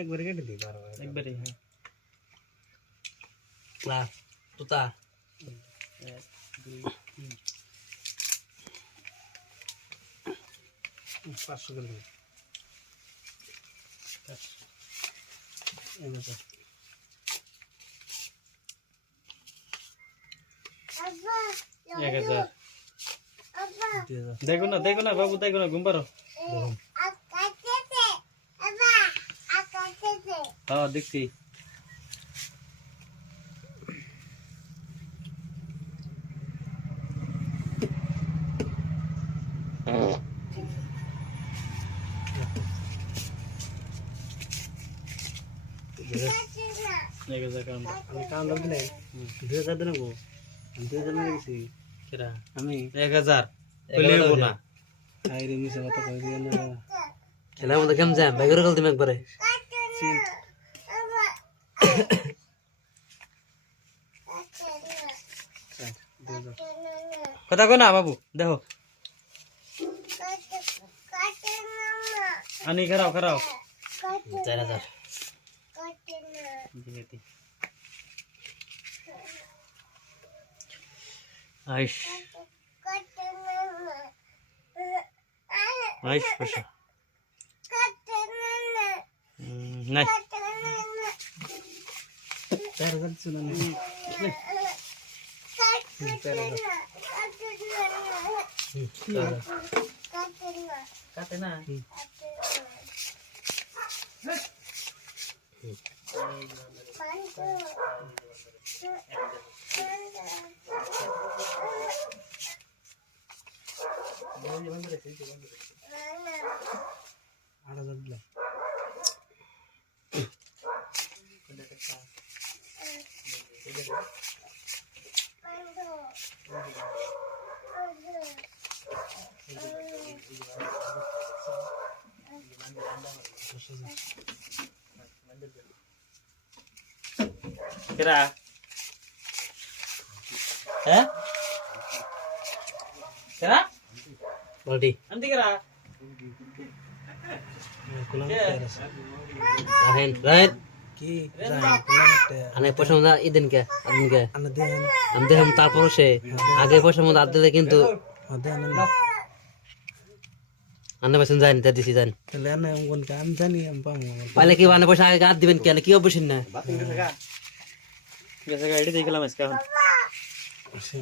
একবারে কেটে দিই বারবার একবারে হ্যাঁ ক্লাস তোতা 1 2 3 500 করে দিই এগুলো 1000 দেখো না বাবু দেখো না ঘুম পারো হ্যাঁ দেখছি আমি কাম দাম দিলে 2000 দেন গো 2000 না গেছি কেরা আমি 1000 কইলেও না আই রে মিছে কথা কই দিও না খেলার মধ্যে কেমন যায় বাইরে গেল তুমি একবারে কথা কো না বাবু দেখো আনি খারাও 4000 দিগেতি আইশ বসো নাই 4000 শুনা নি কাটে না আর হাজার দিলাম কেরা হ্যাঁ কেরা বলটি আন্টি কেরা কুলাম রাহেন রাহেন কি কুলাম আনে পয়সা মধ্যে ইদিন কে আনা দেন আমি দেখলাম তারপর সে আগে পয়সার মধ্যে হাত দিলে কিন্তু দেন না আন্না পয়সা যায়নি তা দিছি জানি তাহলে আনা কোন কাম জানি আমি পামু পাইলে কি আনে পয়সা আগে হাত দিবেন কেন কি অবশ্যই না গেছে গাড়ি দেখলাম আজকে এখন আচ্ছা